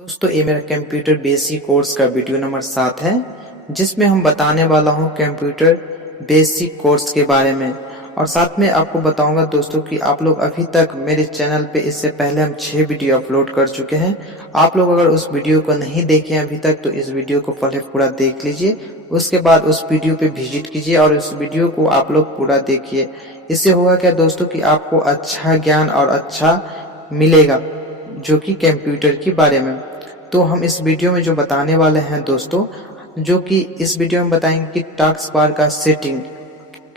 दोस्तों ये मेरा कंप्यूटर बेसिक कोर्स का वीडियो नंबर 7 है, जिसमें हम बताने वाला हूँ कंप्यूटर बेसिक कोर्स के बारे में। और साथ में आपको बताऊंगा दोस्तों कि आप लोग अभी तक मेरे चैनल पे इससे पहले हम 6 वीडियो अपलोड कर चुके हैं। आप लोग अगर उस वीडियो को नहीं देखे हैं अभी तक तो इस वीडियो को पहले पूरा देख लीजिए, उसके बाद उस वीडियो पे विजिट कीजिए और उस वीडियो को आप लोग पूरा देखिए। इससे होगा क्या दोस्तों कि आपको अच्छा ज्ञान और अच्छा मिलेगा जो कि कंप्यूटर के बारे में। तो हम इस वीडियो में जो बताने वाले हैं दोस्तों, जो कि इस वीडियो में बताएंगे कि टास्क बार का सेटिंग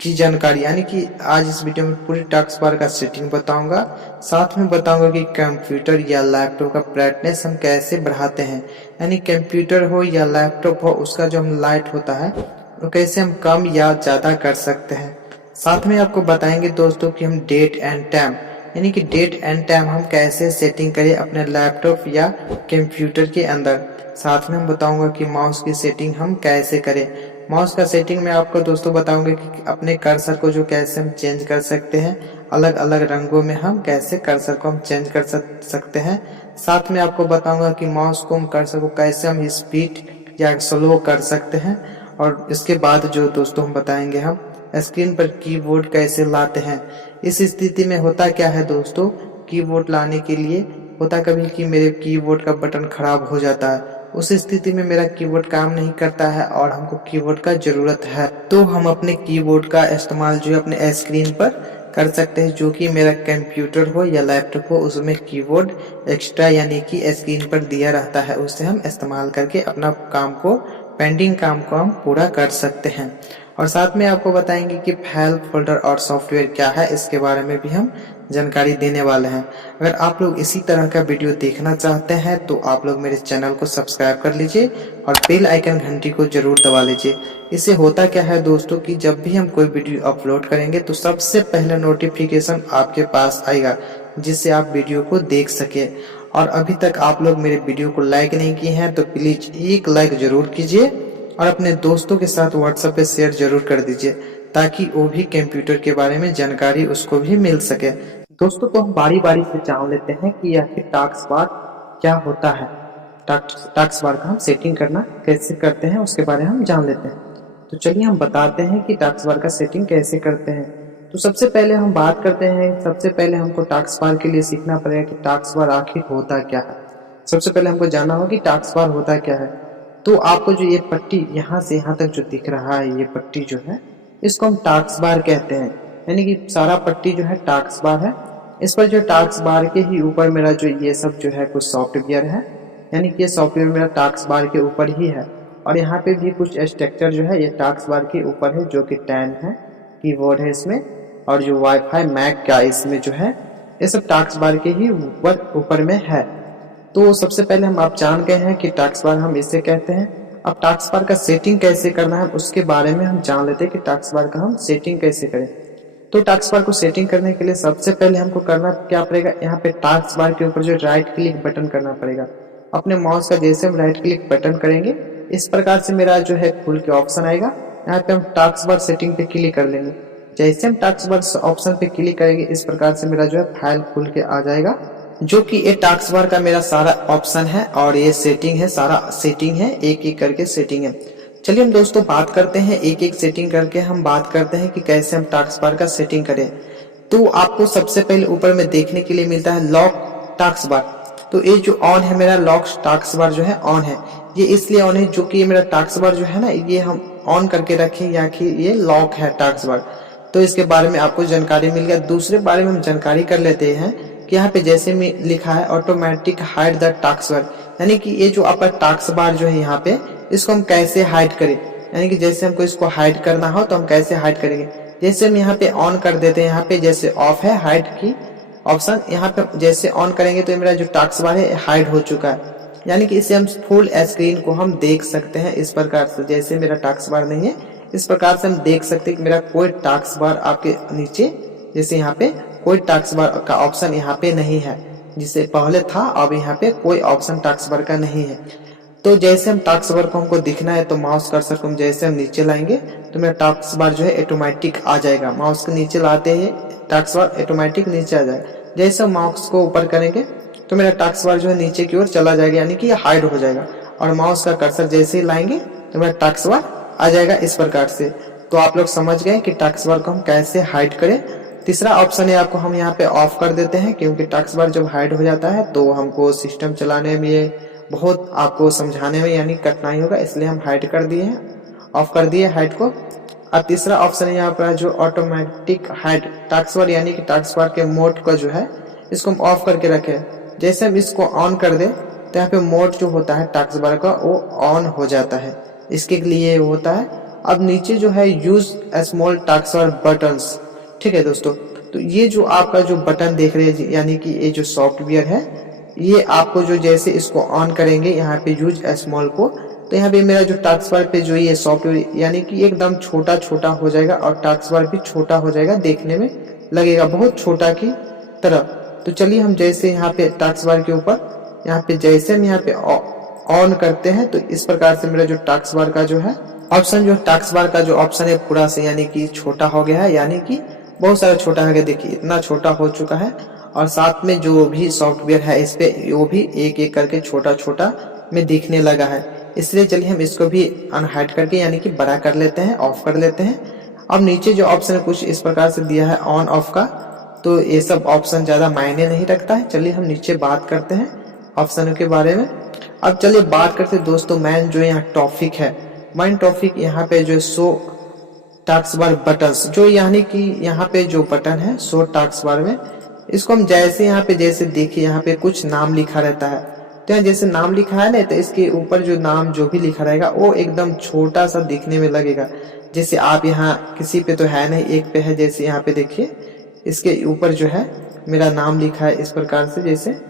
की जानकारी, यानी कि आज इस वीडियो में पूरी टास्क बार का सेटिंग बताऊंगा। साथ में बताऊंगा कि कंप्यूटर या लैपटॉप का ब्राइटनेस हम कैसे बढ़ाते हैं, यानी कंप्यूटर हो या लैपटॉप हो उसका जो हम लाइट होता है वो कैसे हम कम या ज़्यादा कर सकते हैं। साथ में आपको बताएंगे दोस्तों कि हम डेट एंड टाइम, यानी कि डेट एंड टाइम हम कैसे सेटिंग करें अपने लैपटॉप या कंप्यूटर के अंदर। साथ में हम बताऊंगा कि माउस की सेटिंग हम कैसे करें। माउस का सेटिंग में आपको दोस्तों बताऊंगा कि अपने कर्सर को जो कैसे हम चेंज कर सकते हैं, अलग अलग रंगों में हम कैसे कर्सर को हम चेंज कर सकते हैं। साथ में आपको बताऊंगा कि माउस को हम कर्सर को कैसे हम स्पीड या स्लो कर सकते हैं। और इसके बाद जो दोस्तों हम बताएंगे हम स्क्रीन पर कीबोर्ड कैसे लाते हैं। इस स्थिति में होता क्या है दोस्तों, कीबोर्ड लाने के लिए होता कभी कि मेरे कीबोर्ड का बटन खराब हो जाता है, उस स्थिति में मेरा कीबोर्ड काम नहीं करता है और हमको कीबोर्ड का जरूरत है, तो हम अपने कीबोर्ड का इस्तेमाल जो है अपने स्क्रीन पर कर सकते हैं। जो कि मेरा कंप्यूटर हो या लैपटॉप हो उसमें कीबोर्ड एक्स्ट्रा यानी कि स्क्रीन पर दिया रहता है, उससे हम इस्तेमाल करके अपना काम को पेंडिंग काम को हम पूरा कर सकते हैं। और साथ में आपको बताएंगे कि फाइल फोल्डर और सॉफ्टवेयर क्या है, इसके बारे में भी हम जानकारी देने वाले हैं। अगर आप लोग इसी तरह का वीडियो देखना चाहते हैं तो आप लोग मेरे चैनल को सब्सक्राइब कर लीजिए और बेल आइकन घंटी को जरूर दबा लीजिए। इससे होता क्या है दोस्तों कि जब भी हम कोई वीडियो अपलोड करेंगे तो सबसे पहले नोटिफिकेशन आपके पास आएगा, जिससे आप वीडियो को देख सके। और अभी तक आप लोग मेरे वीडियो को लाइक नहीं किए हैं तो प्लीज एक लाइक जरूर कीजिए और अपने दोस्तों के साथ व्हाट्सएप पे शेयर जरूर कर दीजिए, ताकि वो भी कंप्यूटर के बारे में जानकारी उसको भी मिल सके। दोस्तों तो हम बारी बारी से जान लेते हैं कि आखिर टास्क बार क्या होता है। टास्क बार का हम सेटिंग करना कैसे करते हैं उसके बारे में हम जान लेते हैं। तो चलिए हम बताते हैं कि टास्क बार का सेटिंग कैसे करते हैं। तो सबसे पहले हम बात करते हैं, सबसे पहले हमको टास्क बार के लिए सीखना पड़ेगा कि टास्क बार आखिर होता क्या है। सबसे पहले हमको जानना होगा कि टास्क बार होता क्या है। तो आपको जो ये पट्टी यहाँ से यहाँ तक जो दिख रहा है, ये पट्टी जो है इसको हम टास्क बार कहते हैं, यानी कि सारा पट्टी जो है टास्क बार है। इस पर जो टास्क बार के ही ऊपर मेरा जो ये सब जो है कुछ सॉफ्टवेयर है, यानी कि ये सॉफ्टवेयर मेरा टास्क बार के ऊपर ही है। और यहाँ पे भी कुछ स्ट्रक्चर जो है ये टास्क बार के ऊपर है, जो कि टैन है, कीबोर्ड है इसमें, और जो वाईफाई मैक का इसमें जो है ये सब टास्क बार के ही ऊपर में है। तो सबसे पहले हम आप जान गए हैं कि टास्क बार हम इसे कहते हैं। अब टास्क बार का सेटिंग कैसे करना है उसके बारे में हम जान लेते हैं कि टास्क बार का हम सेटिंग कैसे करें। तो टास्क बार को सेटिंग करने के लिए सबसे पहले हमको करना क्या पड़ेगा, यहाँ पे टास्क बार के ऊपर जो राइट क्लिक बटन करना पड़ेगा। अपने माउस का जैसे हम राइट क्लिक बटन करेंगे इस प्रकार से मेरा जो है खुल के ऑप्शन आएगा। यहाँ पे हम टास्क बार सेटिंग पे क्लिक कर लेंगे। जैसे हम टास्क बार ऑप्शन पे क्लिक करेंगे इस प्रकार से मेरा जो है फाइल खुल के आ जाएगा, जो कि ये टास्क बार का मेरा सारा ऑप्शन है और ये सेटिंग है, सारा सेटिंग है, एक एक करके सेटिंग है। चलिए हम दोस्तों बात करते हैं, एक एक सेटिंग करके हम बात करते हैं कि कैसे हम टास्क बार का सेटिंग करें। तो आपको सबसे पहले ऊपर में देखने के लिए मिलता है लॉक टास्क बार। तो ये जो ऑन है मेरा लॉक टास्क बार जो है ऑन है, ये इसलिए ऑन है जो कि ये मेरा टास्क बार जो है ना ये हम ऑन करके रखें या कि ये लॉक है टास्क बार। तो इसके बारे में आपको जानकारी मिल गया। दूसरे बारे में हम जानकारी कर लेते हैं कि यहाँ पे जैसे में लिखा है automatic hide the task bar, यानी कि ये जो आपका टास्क बार जो है यहाँ पे इसको हम कैसे हाइड करें, यानी कि जैसे हमको इसको हाइड करना हो तो हम कैसे हाइड करेंगे। जैसे हम यहाँ पे ऑन कर देते हैं, यहाँ पे जैसे ऑफ है हाइड की ऑप्शन, यहाँ पे जैसे ऑन करेंगे तो मेरा जो टास्क बार है हाइड हो चुका है, यानी कि इसे हम फुल स्क्रीन को हम देख सकते हैं इस प्रकार से। जैसे मेरा टास्क बार नहीं है इस प्रकार से हम देख सकते हैं कि मेरा कोई टास्क बार आपके नीचे, जैसे यहाँ पे कोई टास्क बार का ऑप्शन यहाँ पे नहीं है, जिससे पहले था अब यहाँ पे कोई ऑप्शन टास्क बार का नहीं है। तो जैसे हम टास्क बार को हमको दिखना है तो माउस कर्सर को हम जैसे हम नीचे लाएंगे तो मेरा टास्क बार जो है ऑटोमेटिक आ जाएगा। माउस को नीचे लाते ही टास्क बार ऑटोमेटिक नीचे आ जाएगा। जैसे हम माउस को ऊपर करेंगे तो मेरा टास्क बार जो है नीचे की ओर चला जाएगा, यानी कि ये हाइड हो जाएगा। और माउस का कर्सर जैसे ही लाएंगे तो मेरा टास्क बार आ जाएगा इस प्रकार से। तो आप लोग समझ गए कि टास्क बार को हम कैसे हाइड करें। तीसरा ऑप्शन है आपको हम यहाँ पे ऑफ कर देते हैं, क्योंकि टास्क बार जब हाइड हो जाता है तो हमको सिस्टम चलाने में बहुत आपको समझाने में यानी कठिनाई होगा, इसलिए हम हाइड कर दिए हैं, ऑफ कर दिए हाइड को। अब तीसरा ऑप्शन है यहाँ पर जो ऑटोमेटिक हाइड टास्क बार, यानी कि टास्क बार के मोड का जो है इसको हम ऑफ करके रखें। जैसे हम इसको ऑन कर दें तो यहाँ पे मोड जो होता है टास्क बार का वो ऑन हो जाता है, इसके लिए होता है। अब नीचे जो है use small task bar buttons, ठीक है दोस्तों। तो ये जो आपका जो बटन देख रहे हैं, यानी कि ये जो सॉफ्टवेयर है, ये आपको जो जैसे इसको ऑन करेंगे यहाँ पे यूज स्मॉल को, तो यहाँ पे मेरा जो टास्क बार पे जो ये सॉफ्टवेयर यानी कि एकदम छोटा छोटा हो जाएगा और टास्क बार भी छोटा हो जाएगा, देखने में लगेगा बहुत छोटा की तरह। तो चलिए हम जैसे यहाँ पे टास्क बार के ऊपर यहाँ पे जैसे हम यहाँ पे ऑन करते हैं तो इस प्रकार से मेरा जो टास्क बार का जो है ऑप्शन, जो टास्क बार का जो ऑप्शन है पूरा से यानी कि छोटा हो गया है, यानी कि बहुत सारा छोटा है। देखिए इतना छोटा हो चुका है और साथ में जो भी सॉफ्टवेयर है इस पे वो भी एक एक करके छोटा छोटा में दिखने लगा है। इसलिए चलिए हम इसको भी अनहाइड करके यानी कि बड़ा कर लेते हैं, ऑफ कर लेते हैं। अब नीचे जो ऑप्शन कुछ इस प्रकार से दिया है ऑन ऑफ का, तो ये सब ऑप्शन ज्यादा मायने नहीं रखता है। चलिए हम नीचे बात करते हैं ऑप्शनों के बारे में। अब चलिए बात करते हैं दोस्तों मेन जो यहाँ टॉपिक है, मेन टॉपिक यहाँ पे जो शो टास्क बार बटन्स, जो यानी कि यहाँ पे जो बटन है शो टास्क बार में, इसको हम जैसे यहाँ पे जैसे देखिए यहाँ पे कुछ नाम लिखा रहता है, तो यहाँ जैसे नाम लिखा है ना, तो इसके ऊपर जो नाम जो भी लिखा रहेगा वो एकदम छोटा सा दिखने में लगेगा। जैसे आप यहाँ किसी पे तो है नहीं, एक पे है, जैसे यहाँ पे देखिए इसके ऊपर जो है मेरा नाम लिखा है इस प्रकार से, जैसे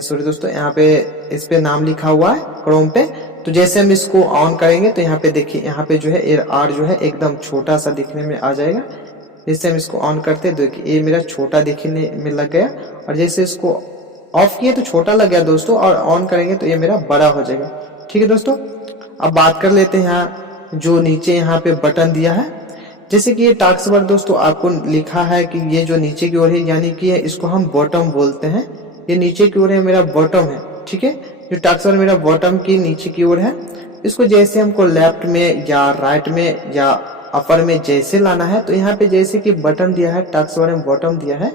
सॉरी दोस्तों यहाँ पे इस पे नाम लिखा हुआ है क्रोम पे। तो जैसे हम इसको ऑन करेंगे तो यहाँ पे देखिए यहाँ पे जो है आर जो है एकदम छोटा सा दिखने में आ जाएगा। जैसे हम इसको ऑन करते हैं देखिए ये मेरा छोटा दिखने में लग गया, और जैसे इसको ऑफ किए तो छोटा लग गया दोस्तों, और ऑन करेंगे तो ये मेरा बड़ा हो जाएगा। ठीक है दोस्तों, अब बात कर लेते हैं यहाँ जो नीचे यहाँ पे बटन दिया है। जैसे कि ये टास्क बार दोस्तों आपको लिखा है कि ये जो नीचे की ओर है यानी कि इसको हम बॉटम बोलते हैं, ये नीचे की ओर है मेरा बॉटम है। ठीक है, जो टास्क बार मेरा बॉटम की नीचे की ओर है, इसको जैसे हमको लेफ्ट में या राइट में या अपर में जैसे लाना है, तो यहाँ पे जैसे कि बटन दिया है टास्क बार में बॉटम दिया है,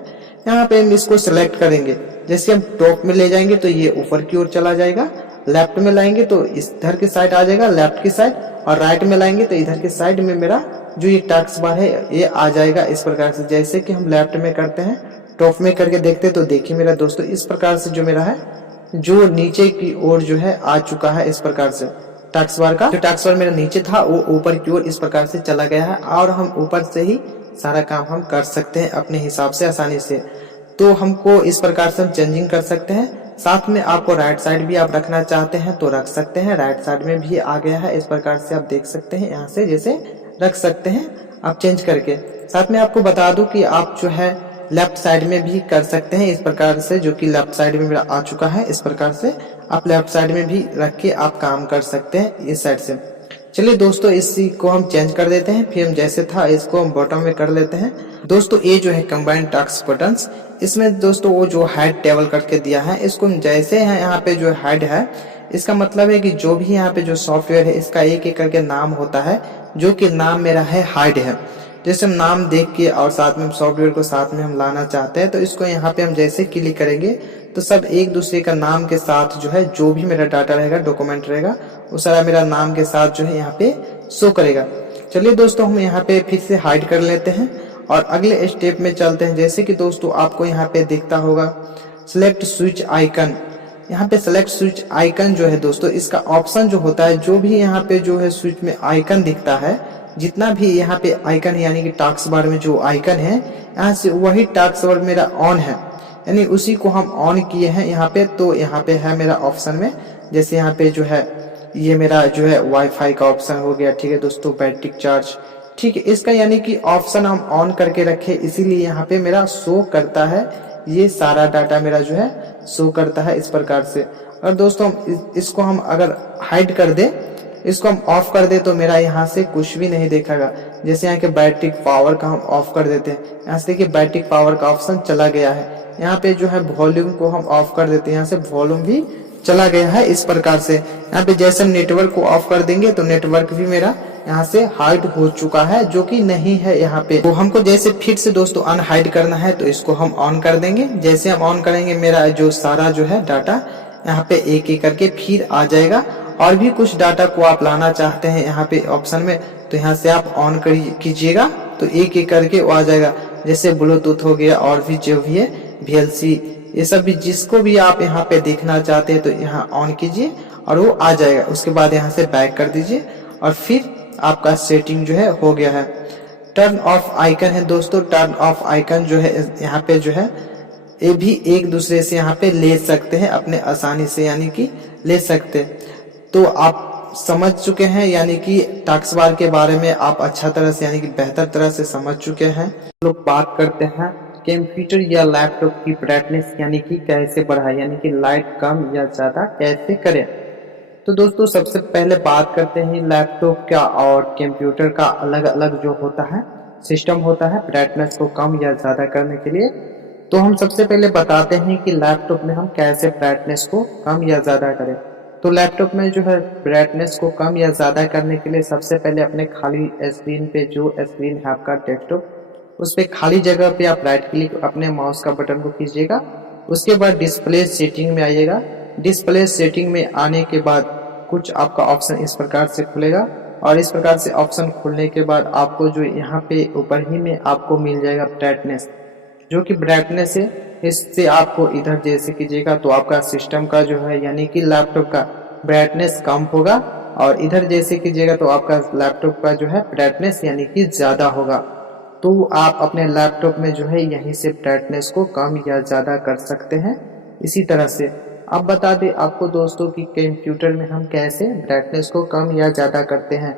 यहाँ पे हम इसको सिलेक्ट करेंगे। जैसे हम टॉप में ले जाएंगे तो ये ऊपर की ओर चला जाएगा, लेफ्ट में लाएंगे तो इधर की साइड आ जाएगा लेफ्ट की साइड, और राइट में लाएंगे तो इधर की साइड में मेरा जो ये टास्क बार है ये आ जाएगा इस प्रकार से। जैसे कि हम लेफ्ट में करते हैं, टॉप में करके देखते तो देखिए मेरा दोस्तों इस प्रकार से जो मेरा है जो नीचे की ओर जो है आ चुका है इस प्रकार से। टास्क बार का जो टास्क बार मेरा नीचे था वो ऊपर की ओर इस प्रकार से चला गया है, और हम ऊपर से ही सारा काम हम कर सकते हैं अपने हिसाब से आसानी से। तो हमको इस प्रकार से हम चेंजिंग कर सकते हैं। साथ में आपको राइट साइड भी आप रखना चाहते हैं तो रख सकते हैं, राइट साइड में भी आ गया है इस प्रकार से, आप देख सकते हैं यहाँ से जैसे रख सकते हैं आप चेंज करके। साथ में आपको बता दूं कि आप जो है लेफ्ट साइड में भी कर सकते हैं इस प्रकार से, जो कि लेफ्ट साइड में मेरा आ चुका है इस प्रकार से आप लेफ्ट साइड में भी रख के आप काम कर सकते हैं इस साइड से। चलिए दोस्तों इसी को हम चेंज कर देते हैं, फिर हम जैसे था इसको हम बॉटम में कर लेते हैं। दोस्तों ये जो है कंबाइंड टास्क बटन्स, इसमें दोस्तों वो जो हाइड टेबल करके दिया है, इसको जैसे है यहाँ पे जो हाइड है, इसका मतलब है कि जो भी यहाँ पे जो सॉफ्टवेयर है इसका एक एक करके नाम होता है, जो कि नाम मेरा है हाइड है। जैसे हम नाम देख के और साथ में सॉफ्टवेयर को साथ में हम लाना चाहते हैं, तो इसको यहाँ पे हम जैसे क्लिक करेंगे तो सब एक दूसरे का नाम के साथ जो है जो भी मेरा डाटा रहेगा डॉक्यूमेंट रहेगा वो सारा मेरा नाम के साथ जो है यहाँ पे शो करेगा। चलिए दोस्तों हम यहाँ पे फिर से हाइड कर लेते हैं और अगले स्टेप में चलते हैं। जैसे कि दोस्तों आपको यहाँ पे दिखता होगा सिलेक्ट स्विच आइकन, यहाँ पे सिलेक्ट स्विच आइकन जो है दोस्तों इसका ऑप्शन जो होता है, जो भी यहाँ पे जो है स्विच में आइकन दिखता है, जितना भी यहाँ पे आइकन यानी कि टास्क बार में जो आइकन है यहाँ से वही टास्क बार मेरा ऑन है, यानी उसी को हम ऑन किए हैं यहाँ पे। तो यहाँ पे है मेरा ऑप्शन में, जैसे यहाँ पे जो है ये मेरा जो है वाईफाई का ऑप्शन हो गया। ठीक है दोस्तों, बैटरी चार्ज, ठीक है, इसका यानी कि ऑप्शन हम ऑन करके रखे, इसीलिए यहाँ पे मेरा शो करता है, ये सारा डाटा मेरा जो है शो करता है इस प्रकार से। और दोस्तों इसको हम अगर हाइड कर दे, इसको हम ऑफ कर दे, तो मेरा यहाँ से कुछ भी नहीं देखेगा। जैसे यहाँ के बैटरी पावर का हम ऑफ कर देते हैं, यहाँ से देखिए बैटरी पावर का ऑप्शन चला गया है, यहाँ पे जो है वॉल्यूम को हम ऑफ कर देते हैं, यहाँ से वॉल्यूम भी चला गया है। इस प्रकार से यहाँ पे जैसे हम नेटवर्क को ऑफ कर देंगे तो नेटवर्क भी मेरा यहाँ से हाइड हो चुका है, जो कि नहीं है यहाँ पे। तो हमको जैसे फिर से दोस्तों अनहाइड करना है तो इसको हम ऑन कर देंगे। जैसे हम ऑन करेंगे मेरा जो सारा जो है डाटा यहाँ पे एक एक करके फिर आ जाएगा। और भी कुछ डाटा को आप लाना चाहते हैं यहाँ पे ऑप्शन में तो यहाँ से आप ऑन कीजिएगा तो एक एक करके वो आ जाएगा। जैसे ब्लूटूथ हो गया और भी जो भी है VLC, ये सब भी जिसको भी आप यहाँ पे देखना चाहते हैं तो यहाँ ऑन कीजिए और वो आ जाएगा। उसके बाद यहाँ से बैक कर दीजिए और फिर आपका सेटिंग जो है हो गया है। टर्न ऑफ आइकन है दोस्तों, टर्न ऑफ आइकन जो है यहाँ पे जो है ये भी एक दूसरे से यहाँ पे ले सकते हैं अपने आसानी से, यानी कि ले सकते। तो आप समझ चुके हैं, यानी कि टास्क बार के बारे में आप अच्छा तरह से यानी कि बेहतर तरह से समझ चुके हैं। लोग बात करते हैं कंप्यूटर या लैपटॉप की ब्राइटनेस यानी कि कैसे बढ़ाए, यानी कि लाइट कम या ज्यादा कैसे करें। तो दोस्तों सबसे पहले बात करते हैं लैपटॉप का और कंप्यूटर का अलग अलग जो होता है सिस्टम होता है ब्राइटनेस को कम या ज्यादा करने के लिए। तो हम सबसे पहले बताते हैं कि लैपटॉप में हम कैसे ब्राइटनेस को कम या ज्यादा करें। तो लैपटॉप में जो है ब्राइटनेस को कम या ज्यादा करने के लिए सबसे पहले अपने खाली स्क्रीन पे जो स्क्रीन है आपका डेस्कटॉप, उस पे खाली जगह पे आप राइट क्लिक अपने माउस का बटन को कीजिएगा। उसके बाद डिस्प्ले सेटिंग में आइएगा। डिस्प्ले सेटिंग में आने के बाद कुछ आपका ऑप्शन इस प्रकार से खुलेगा और इस प्रकार से ऑप्शन खुलने के बाद आपको जो यहाँ पे ऊपर ही में आपको मिल जाएगा ब्राइटनेस, जो कि ब्राइटनेस है। इससे आपको इधर जैसे कीजिएगा तो आपका सिस्टम का जो है यानी कि लैपटॉप का ब्राइटनेस कम होगा और इधर जैसे कीजिएगा तो आपका लैपटॉप का जो है ब्राइटनेस यानी कि ज्यादा होगा। तो आप अपने लैपटॉप में जो है यहीं से ब्राइटनेस को कम या ज्यादा कर सकते हैं। इसी तरह से अब बता दें आपको दोस्तों कि कंप्यूटर में हम कैसे ब्राइटनेस को कम या ज्यादा करते हैं।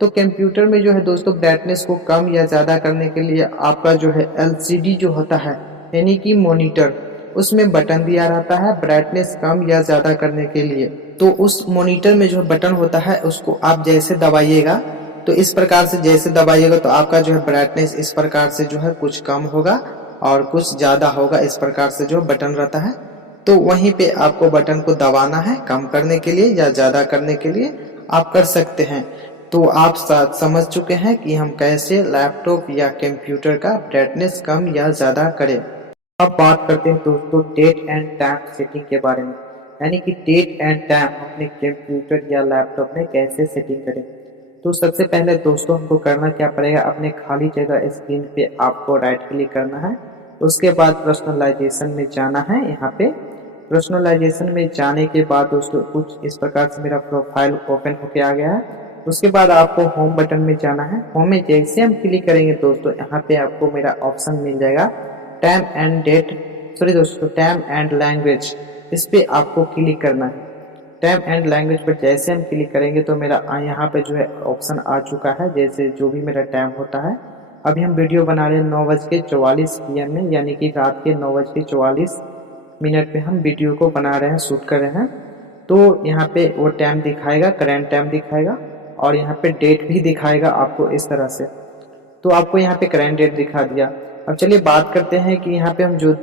तो कंप्यूटर में जो है दोस्तों ब्राइटनेस को कम या ज्यादा करने के लिए आपका जो है LCD जो होता है यानी कि मॉनिटर, उसमें बटन दिया रहता है ब्राइटनेस कम या ज्यादा करने के लिए। तो उस मॉनिटर में जो बटन होता है उसको आप जैसे दबाइएगा तो इस प्रकार से जैसे दबाइएगा तो आपका जो है ब्राइटनेस इस प्रकार से जो है कुछ कम होगा और कुछ ज्यादा होगा। इस प्रकार से जो बटन रहता है तो वहीं पे आपको बटन को दबाना है कम करने के लिए या ज्यादा करने के लिए आप कर सकते हैं। तो आप समझ चुके हैं कि हम कैसे लैपटॉप या कंप्यूटर का ब्राइटनेस कम या ज्यादा करें। अब बात करते हैं दोस्तों डेट एंड टाइम सेटिंग के बारे में, यानी कि डेट एंड टाइम अपने कंप्यूटर या लैपटॉप में कैसे सेटिंग करें। तो सबसे पहले दोस्तों हमको करना क्या पड़ेगा, अपने खाली जगह स्क्रीन पे आपको राइट क्लिक करना है। उसके बाद पर्सनलाइजेशन में जाना है। यहाँ पे पर्सनलाइजेशन में जाने के बाद दोस्तों कुछ इस प्रकार से मेरा प्रोफाइल ओपन होके आ गया है। उसके बाद आपको होम बटन में जाना है। होम में जैसे हम क्लिक करेंगे दोस्तों यहाँ पे आपको मेरा ऑप्शन मिल जाएगा टाइम एंड डेट, सॉरी दोस्तों टाइम एंड लैंग्वेज, इस पे आपको क्लिक करना है। टाइम एंड लैंग्वेज पर जैसे हम क्लिक करेंगे तो मेरा यहाँ पे जो है ऑप्शन आ चुका है जैसे जो भी मेरा टाइम होता है। अभी हम वीडियो बना रहे हैं 9:44 PM में, यानी कि रात के 9:44 पे हम वीडियो को बना रहे हैं, शूट कर रहे हैं। तो यहाँ पे वो टाइम दिखाएगा, करेंट टाइम दिखाएगा और यहाँ पे डेट भी दिखाएगा आपको इस तरह से। तो आपको यहाँ पे करेंट डेट दिखा दिया। अब चलिए बात करते हैं कि यहाँ पे हम जो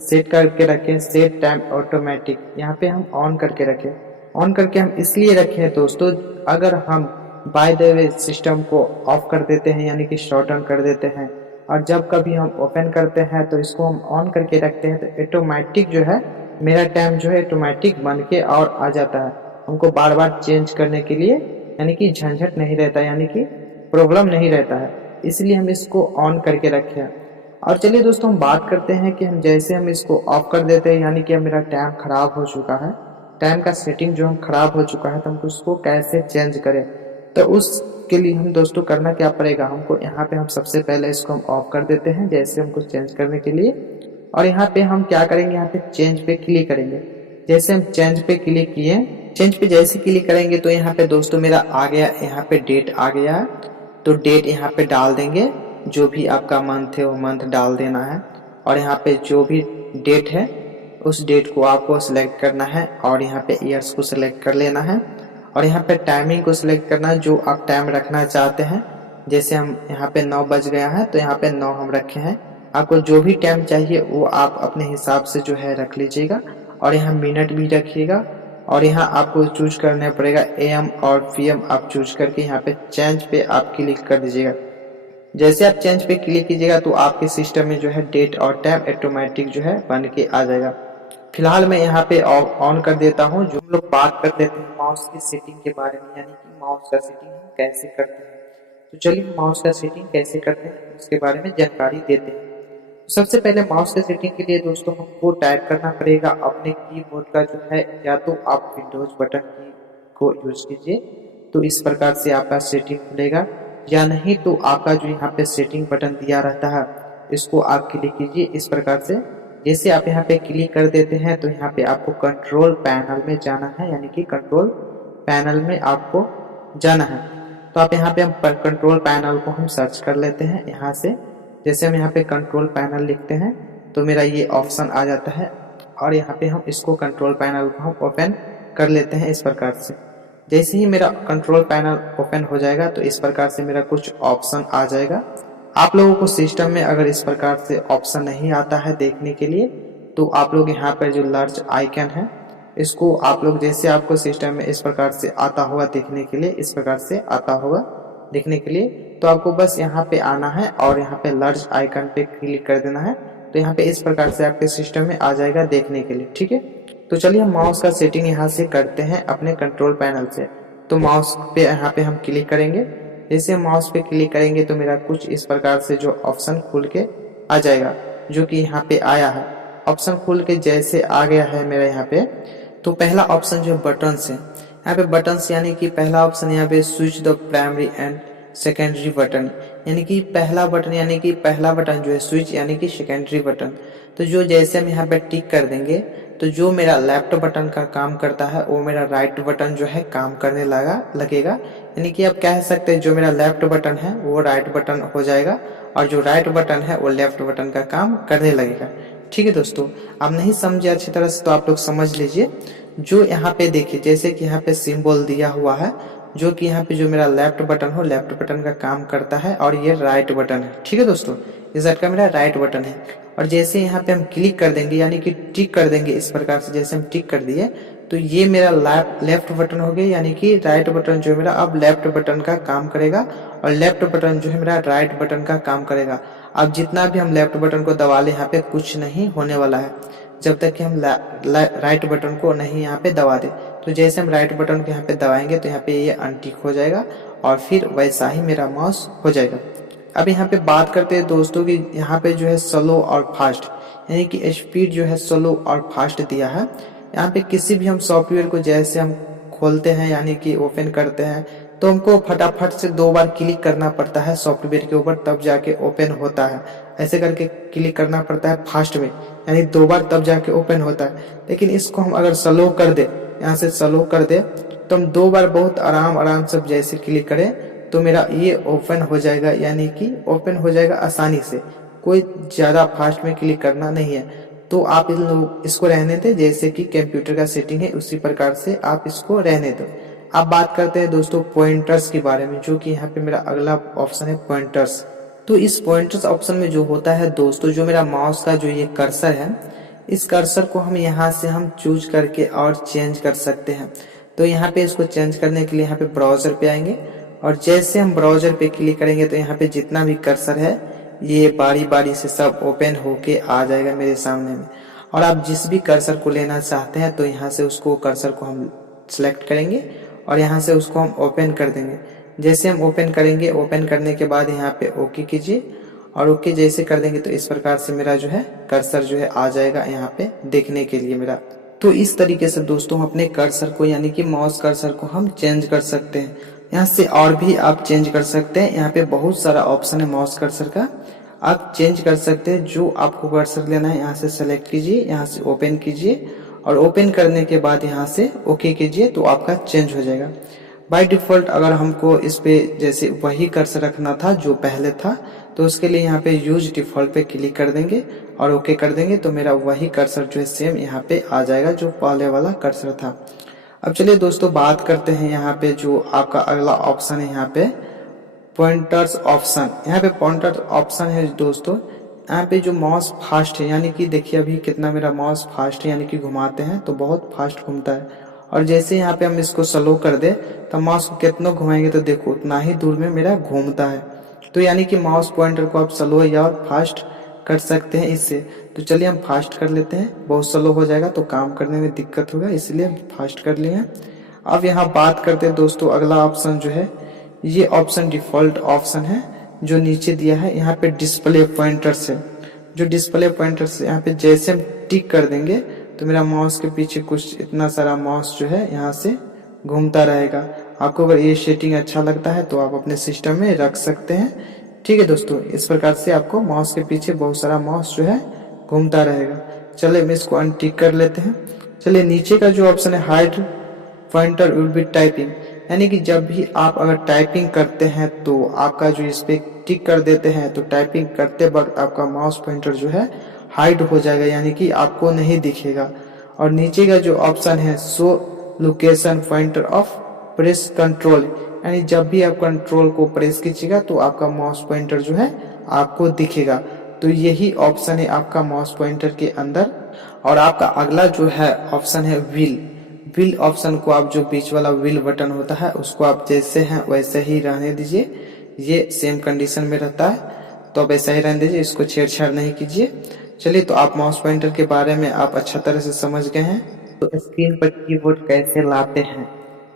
सेट करके रखें सेट टाइम ऑटोमेटिक, यहाँ पे हम ऑन करके रखें। ऑन करके हम इसलिए रखें दोस्तों, अगर हम बाय द वे सिस्टम को ऑफ कर देते हैं यानी कि शट डाउन कर देते हैं और जब कभी हम ओपन करते हैं तो इसको हम ऑन करके रखते हैं तो ऑटोमेटिक जो है मेरा टाइम जो है ऑटोमेटिक बन के और आ जाता है। हमको बार बार चेंज करने के लिए यानी कि झंझट नहीं रहता, यानी कि प्रॉब्लम नहीं रहता है, इसलिए हम इसको ऑन करके रखे हैं। और चलिए दोस्तों हम बात करते हैं कि हम जैसे हम इसको ऑफ कर देते हैं यानी कि मेरा टाइम खराब हो चुका है, टाइम का सेटिंग जो हम खराब हो चुका है तो हमको उसको कैसे चेंज करें। तो उसके लिए हम दोस्तों करना क्या पड़ेगा, हमको यहाँ पे हम सबसे पहले इसको हम ऑफ कर देते हैं जैसे हमको चेंज करने के लिए। और यहाँ पे हम क्या करेंगे, यहाँ पे चेंज पे क्लिक करेंगे। जैसे हम चेंज पे क्लिक किए, चेंज पे जैसे क्लिक करेंगे तो यहाँ पे दोस्तों मेरा आ गया, यहाँ पे डेट आ गया है। तो डेट यहाँ पे डाल देंगे, जो भी आपका मंथ है वो मंथ डाल देना है। और यहाँ पे जो भी डेट है उस डेट को आपको सिलेक्ट करना है और यहाँ पे ईयर्स को सिलेक्ट कर लेना है। और यहाँ पे टाइमिंग को सिलेक्ट करना है, जो आप टाइम रखना चाहते हैं। जैसे हम यहाँ पे 9 बज गया है तो यहाँ पे 9 हम रखे हैं। आपको जो भी टाइम चाहिए वो आप अपने हिसाब से जो है रख लीजिएगा, और यहाँ मिनट भी रखिएगा, और यहाँ आपको चूज करना पड़ेगा AM और PM। आप चूज करके यहाँ पे चेंज पे आप क्लिक कर दीजिएगा। जैसे आप चेंज पे क्लिक कीजिएगा तो आपके सिस्टम में जो है डेट और टाइम ऑटोमेटिक जो है बन के आ जाएगा। फिलहाल मैं यहाँ पे ऑन कर देता हूँ। जो हम लोग बात कर लेते हैं माउस की सेटिंग के बारे में, यानी कि माउस का सेटिंग हम कैसे करते हैं। तो चलिए हम माउस का सेटिंग कैसे करते हैं उसके बारे में जानकारी देते हैं। सबसे पहले माउस के सेटिंग के लिए दोस्तों हमको टाइप करना पड़ेगा अपने कीबोर्ड का जो है, या तो आप विंडोज बटन की को यूज कीजिए तो इस प्रकार से आपका सेटिंग खुलेगा, या नहीं तो आपका जो यहाँ पे सेटिंग बटन दिया रहता है इसको आप क्लिक कीजिए इस प्रकार से। जैसे आप यहाँ पे क्लिक कर देते हैं तो यहाँ पे आपको कंट्रोल पैनल में जाना है, यानी कि कंट्रोल पैनल में आपको जाना है। तो आप यहाँ पे हम कंट्रोल पैनल को हम सर्च कर लेते हैं यहाँ से। जैसे हम यहाँ पे कंट्रोल पैनल लिखते हैं तो मेरा ये ऑप्शन आ जाता है, और यहाँ पे हम इसको कंट्रोल पैनल को हम ओपन कर लेते हैं इस प्रकार से। जैसे ही मेरा कंट्रोल पैनल ओपन हो जाएगा तो इस प्रकार से मेरा कुछ ऑप्शन आ जाएगा। आप लोगों को सिस्टम में अगर इस प्रकार से ऑप्शन नहीं आता है देखने के लिए तो आप लोग यहाँ पर जो लार्ज आइकन है इसको आप लोग, जैसे आपको सिस्टम में इस प्रकार से आता होगा देखने के लिए, इस प्रकार से आता होगा देखने के लिए, तो आपको बस यहाँ पे आना है और यहाँ पे लार्ज आइकन पे क्लिक कर देना है। तो यहाँ पे इस प्रकार से आपके सिस्टम में आ जाएगा देखने के लिए, ठीक है। तो चलिए हम माउस का सेटिंग यहाँ से करते हैं अपने कंट्रोल पैनल से। तो माउस पे यहाँ पे हम क्लिक करेंगे। जैसे हम माउस पे क्लिक करेंगे तो मेरा कुछ इस प्रकार से जो ऑप्शन खुल के आ जाएगा, जो कि यहाँ पे आया है। ऑप्शन खुल के जैसे आ गया है मेरा यहाँ पे, तो पहला ऑप्शन जो बटन है यहाँ पे, बटन यानी कि पहला ऑप्शन यहाँ पे switch the primary and secondary button, यानी कि पहला बटन, यानी कि पहला बटन जो है स्विच यानी कि सेकेंडरी बटन। तो जो जैसे हम यहाँ पे टिक कर देंगे तो जो मेरा लेफ्ट बटन का काम करता है वो मेरा राइट बटन जो है काम करने लगेगा। यानी कि आप कह सकते हैं जो मेरा लेफ्ट बटन है वो राइट बटन हो जाएगा, और जो राइट बटन है वो लेफ्ट बटन का काम करने लगेगा। ठीक है दोस्तों, आप नहीं समझे अच्छी तरह से तो आप लोग समझ लीजिए। जो यहाँ पे देखिए जैसे कि यहाँ पे सिंबल दिया हुआ है, जो कि यहाँ पे जो मेरा लेफ्ट बटन हो लेफ्ट बटन का काम करता है, और ये राइट बटन है। ठीक है दोस्तों, इस साइड का मेरा राइट बटन है। और जैसे यहाँ पे हम क्लिक कर देंगे यानी कि टिक कर देंगे इस प्रकार से, जैसे हम टिक कर दिए तो ये मेरा लेफ्ट बटन हो गया, यानी कि राइट बटन जो है मेरा अब लेफ्ट बटन का काम करेगा, और लेफ्ट बटन जो है मेरा राइट बटन का काम करेगा। अब जितना भी हम लेफ्ट बटन को दबा ले यहाँ पे कुछ नहीं होने वाला है जब तक कि हम राइट बटन को नहीं यहाँ पे दबा दे। तो जैसे हम राइट बटन को यहाँ पे दबाएंगे तो यहाँ पे ये अनटिक हो जाएगा, और फिर वैसा ही मेरा माउस हो जाएगा। अब यहाँ पे बात करते हैं दोस्तों कि यहाँ पे जो है स्लो और फास्ट, यानी कि स्पीड जो है स्लो और फास्ट दिया है। यहाँ पे किसी भी हम सॉफ्टवेयर को जैसे हम खोलते हैं यानी कि ओपन करते हैं तो हमको फटाफट से 2 बार क्लिक करना पड़ता है सॉफ्टवेयर के ऊपर, तब जाके ओपन होता है। ऐसे करके क्लिक करना पड़ता है फास्ट में, यानी 2 बार तब जाके ओपन होता है। लेकिन इसको हम अगर स्लो कर दे, यहाँ से स्लो कर दे तो हम 2 बार बहुत आराम से जैसे क्लिक करें तो मेरा ये ओपन हो जाएगा, यानी कि ओपन हो जाएगा आसानी से। कोई ज्यादा फास्ट में क्लिक करना नहीं है। तो आप इसको रहने दें, जैसे कि कंप्यूटर का सेटिंग है उसी प्रकार से आप इसको रहने दो। अब बात करते हैं दोस्तों पॉइंटर्स के बारे में, जो कि यहाँ पे मेरा अगला ऑप्शन है पॉइंटर्स। तो इस पॉइंटर्स ऑप्शन में जो होता है दोस्तों, जो मेरा माउस का जो ये कर्सर है, इस कर्सर को हम यहाँ से हम चूज करके और चेंज कर सकते हैं। तो यहाँ पे इसको चेंज करने के लिए यहाँ पे ब्राउजर पे आएंगे, और जैसे हम ब्राउजर पे क्लिक करेंगे तो यहाँ पे जितना भी कर्सर है ये बारी बारी से सब ओपन होके आ जाएगा मेरे सामने में। और आप जिस भी कर्सर को लेना चाहते हैं तो यहाँ से उसको कर्सर को हम सिलेक्ट करेंगे और यहाँ से उसको हम ओपन कर देंगे। जैसे हम ओपन करेंगे, ओपन करने के बाद यहाँ पे ओके कीजिए, और ओके जैसे कर देंगे तो इस प्रकार से मेरा जो है कर्सर जो है आ जाएगा यहाँ पे देखने के लिए मेरा। तो इस तरीके से दोस्तों हम अपने कर्सर को यानी कि माउस कर्सर को हम चेंज कर सकते हैं। यहाँ से और भी आप चेंज कर सकते हैं। यहाँ पे बहुत सारा ऑप्शन है माउस कर्सर का, आप चेंज कर सकते हैं। जो आपको कर्सर लेना है यहाँ से सेलेक्ट कीजिए, यहाँ से ओपन कीजिए, और ओपन करने के बाद यहाँ से ओके कीजिए तो आपका चेंज हो जाएगा। बाय डिफॉल्ट अगर हमको इस पे जैसे वही कर्सर रखना था जो पहले था, तो उसके लिए यहाँ पे यूज डिफॉल्ट पे क्लिक कर देंगे और ओके कर देंगे तो मेरा वही कर्सर जो है सेम यहाँ पे आ जाएगा जो पहले वाला कर्सर था। अब चलिए दोस्तों बात करते हैं यहाँ पे जो आपका अगला ऑप्शन है, यहाँ पे पॉइंटर्स ऑप्शन। यहाँ पे पॉइंटर्स ऑप्शन है दोस्तों, यहाँ पे जो माउस फास्ट है, यानी कि देखिए अभी कितना मेरा माउस फास्ट है, यानी कि घुमाते हैं तो बहुत फास्ट घूमता है। और जैसे यहाँ पे हम इसको स्लो कर दे तो माउस को कितना घुमाएंगे तो देखो उतना ही दूर में मेरा घूमता है। तो यानी कि माउस पॉइंटर को आप स्लो या और फास्ट कर सकते हैं इससे। तो चलिए हम फास्ट कर लेते हैं, बहुत स्लो हो जाएगा तो काम करने में दिक्कत होगा, इसलिए हम फास्ट कर लिए हैं। अब यहाँ बात करते हैं दोस्तों, अगला ऑप्शन जो है ये ऑप्शन डिफॉल्ट ऑप्शन है जो नीचे दिया है यहाँ पे डिस्प्ले पॉइंटर से। जो डिस्प्ले पॉइंटर से यहाँ पे जैसे हम टिक कर देंगे तो मेरा माउस के पीछे कुछ इतना सारा माउस जो है यहाँ से घूमता रहेगा। आपको अगर ये सेटिंग अच्छा लगता है तो आप अपने सिस्टम में रख सकते हैं। ठीक है दोस्तों, इस प्रकार से आपको माउस के पीछे बहुत सारा माउस जो है घूमता रहेगा। चलिए हम इसको अनटिक कर लेते हैं। चलिए नीचे का जो ऑप्शन है hide pointer will be typing, यानी कि जब भी आप अगर टाइपिंग करते हैं तो आपका जो इस पे टिक कर देते हैं तो टाइपिंग करते वक्त आपका माउस पॉइंटर जो है हाइड हो जाएगा, यानी कि आपको नहीं दिखेगा। और नीचे का जो ऑप्शन है show location pointer of press control, यानी जब भी आप कंट्रोल को प्रेस कीजिएगा तो आपका माउस पॉइंटर जो है आपको दिखेगा। तो यही ऑप्शन है आपका माउस पॉइंटर के अंदर। और आपका अगला जो है ऑप्शन है व्हील। व्हील ऑप्शन को आप जो बीच वाला व्हील बटन होता है उसको आप जैसे हैं वैसे ही रहने दीजिए, ये सेम कंडीशन में रहता है तो आप ऐसा ही रहने दीजिए, इसको छेड़छाड़ नहीं कीजिए। चलिए, तो आप माउस पॉइंटर के बारे में आप अच्छा तरह से समझ गए हैं। तो स्क्रीन पर कीबोर्ड कैसे लाते हैं,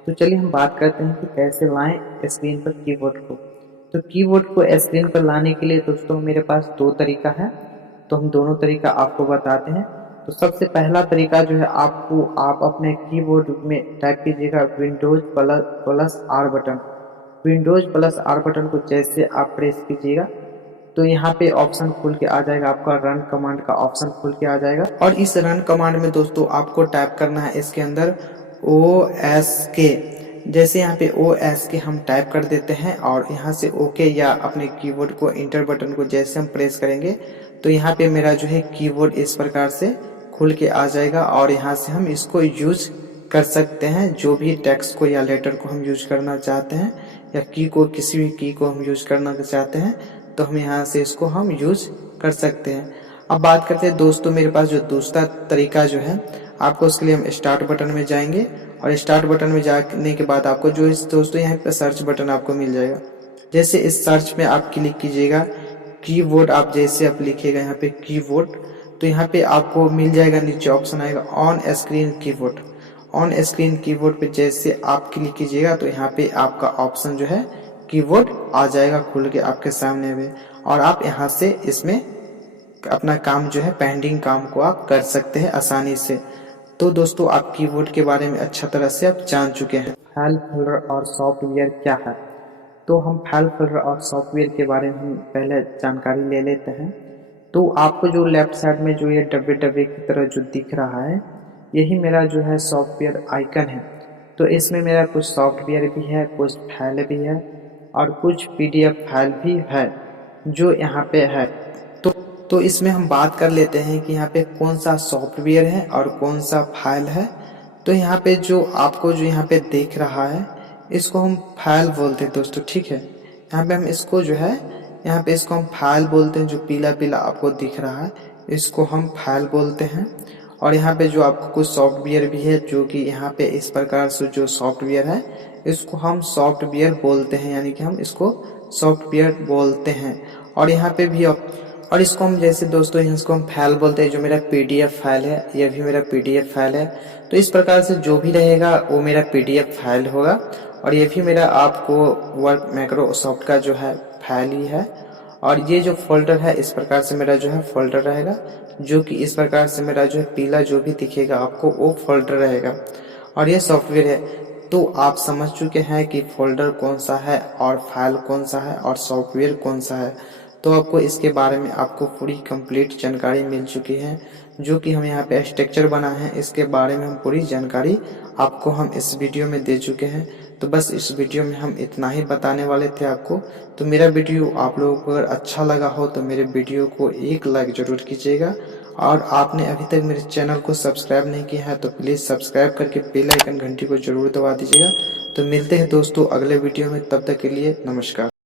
तो चलिए हम बात करते हैं कि कैसे लाएं स्क्रीन पर कीबोर्ड को। तो कीबोर्ड को स्क्रीन पर लाने के लिए दोस्तों मेरे पास दो तरीका है, तो हम दोनों तरीका आपको बताते हैं। तो सबसे पहला तरीका जो है आप अपने कीबोर्ड में टाइप कीजिएगा Windows plus are button. Windows plus are button को जैसे आप प्रेस कीजिएगा तो यहाँ पे ऑप्शन खुल के आ जाएगा, आपका रन कमांड का ऑप्शन खुल के आ जाएगा। और इस रन कमांड में दोस्तों आपको टाइप करना है इसके अंदर OSK। जैसे यहाँ पे OSK हम टाइप कर देते हैं और यहाँ से ओके या अपने कीबोर्ड को इंटर बटन को जैसे हम प्रेस करेंगे तो यहाँ पे मेरा जो है कीबोर्ड इस प्रकार से खुल के आ जाएगा। और यहाँ से हम इसको यूज कर सकते हैं, जो भी टेक्स्ट को या लेटर को हम यूज करना चाहते हैं या की को, किसी भी की को हम यूज करना चाहते हैं तो हम यहाँ से इसको हम यूज कर सकते हैं। अब बात करते हैं दोस्तों, मेरे पास जो दूसरा तरीका जो है आपको, उसके लिए हम स्टार्ट बटन में जाएंगे और स्टार्ट बटन में जाने के बाद आपको जो इस दोस्तों यहाँ पे सर्च बटन आपको मिल जाएगा। जैसे इस सर्च में आप क्लिक कीजिएगा कीबोर्ड, आप जैसे आप लिखिएगा यहाँ पे कीबोर्ड तो यहाँ पे आपको मिल जाएगा, नीचे ऑप्शन आएगा on screen keyboard. On screen keyboard पे जैसे आप क्लिक कीजिएगा तो यहाँ पे आपका ऑप्शन जो है कीबोर्ड आ जाएगा खुल के आपके सामने में, और आप यहाँ से इसमें अपना काम जो है पेंडिंग काम को आप कर सकते हैं आसानी से। तो दोस्तों आप कीबोर्ड के बारे में अच्छा तरह से आप जान चुके हैं। फाइल फोल्डर और सॉफ्टवेयर क्या है, तो हम फाइल फोल्डर और सॉफ्टवेयर के बारे में हम पहले जानकारी ले लेते हैं। तो आपको जो लेफ्ट साइड में जो ये डब्बे डब्बे की तरह जो दिख रहा है यही मेरा जो है सॉफ्टवेयर आइकन है। तो इसमें मेरा कुछ सॉफ्टवेयर भी है, कुछ फाइल भी है और कुछ PDF फाइल भी है जो यहाँ पे है। तो इसमें हम बात कर लेते हैं कि यहाँ पे कौन सा सॉफ्टवेयर है और कौन सा फाइल है। तो यहाँ पे जो आपको जो यहाँ पे देख रहा है इसको हम फाइल बोलते हैं दोस्तों, ठीक है। यहाँ पे हम इसको जो है यहाँ पे इसको हम फाइल बोलते हैं, जो पीला पीला आपको दिख रहा है इसको हम फाइल बोलते हैं। और यहाँ पे जो आपको कुछ सॉफ्टवेयर भी है जो कि यहाँ पे इस प्रकार से जो सॉफ्टवेयर है इसको हम सॉफ्टवेयर बोलते हैं, यानी कि हम इसको सॉफ्टवेयर बोलते हैं। और यहाँ पे भी और इसको हम जैसे दोस्तों इसको हम फाइल बोलते हैं, जो मेरा PDF फाइल है यह भी मेरा PDF फाइल है। तो इस प्रकार से जो भी रहेगा वो मेरा PDF फाइल होगा और ये भी मेरा आपको वर्क माइक्रोसॉफ्ट का जो है फाइल ही है। और ये जो फोल्डर है इस प्रकार से मेरा जो है फोल्डर रहेगा, जो कि इस प्रकार से मेरा जो है पीला जो भी दिखेगा आपको वो फोल्डर रहेगा और ये सॉफ्टवेयर है। तो आप समझ चुके हैं कि फोल्डर कौन सा है और फाइल कौन सा है और सॉफ्टवेयर कौन सा है। तो आपको इसके बारे में आपको पूरी कंप्लीट जानकारी मिल चुकी है, जो कि हम यहाँ पे स्ट्रक्चर बना है इसके बारे में हम पूरी जानकारी आपको हम इस वीडियो में दे चुके हैं। तो बस इस वीडियो में हम इतना ही बताने वाले थे आपको। तो मेरा वीडियो आप लोगों को अगर अच्छा लगा हो तो मेरे वीडियो को एक लाइक जरूर कीजिएगा, और आपने अभी तक मेरे चैनल को सब्सक्राइब नहीं किया है तो प्लीज़ सब्सक्राइब करके बेल आइकन घंटी को जरूर दबा दीजिएगा। तो मिलते हैं दोस्तों अगले वीडियो में, तब तक के लिए नमस्कार।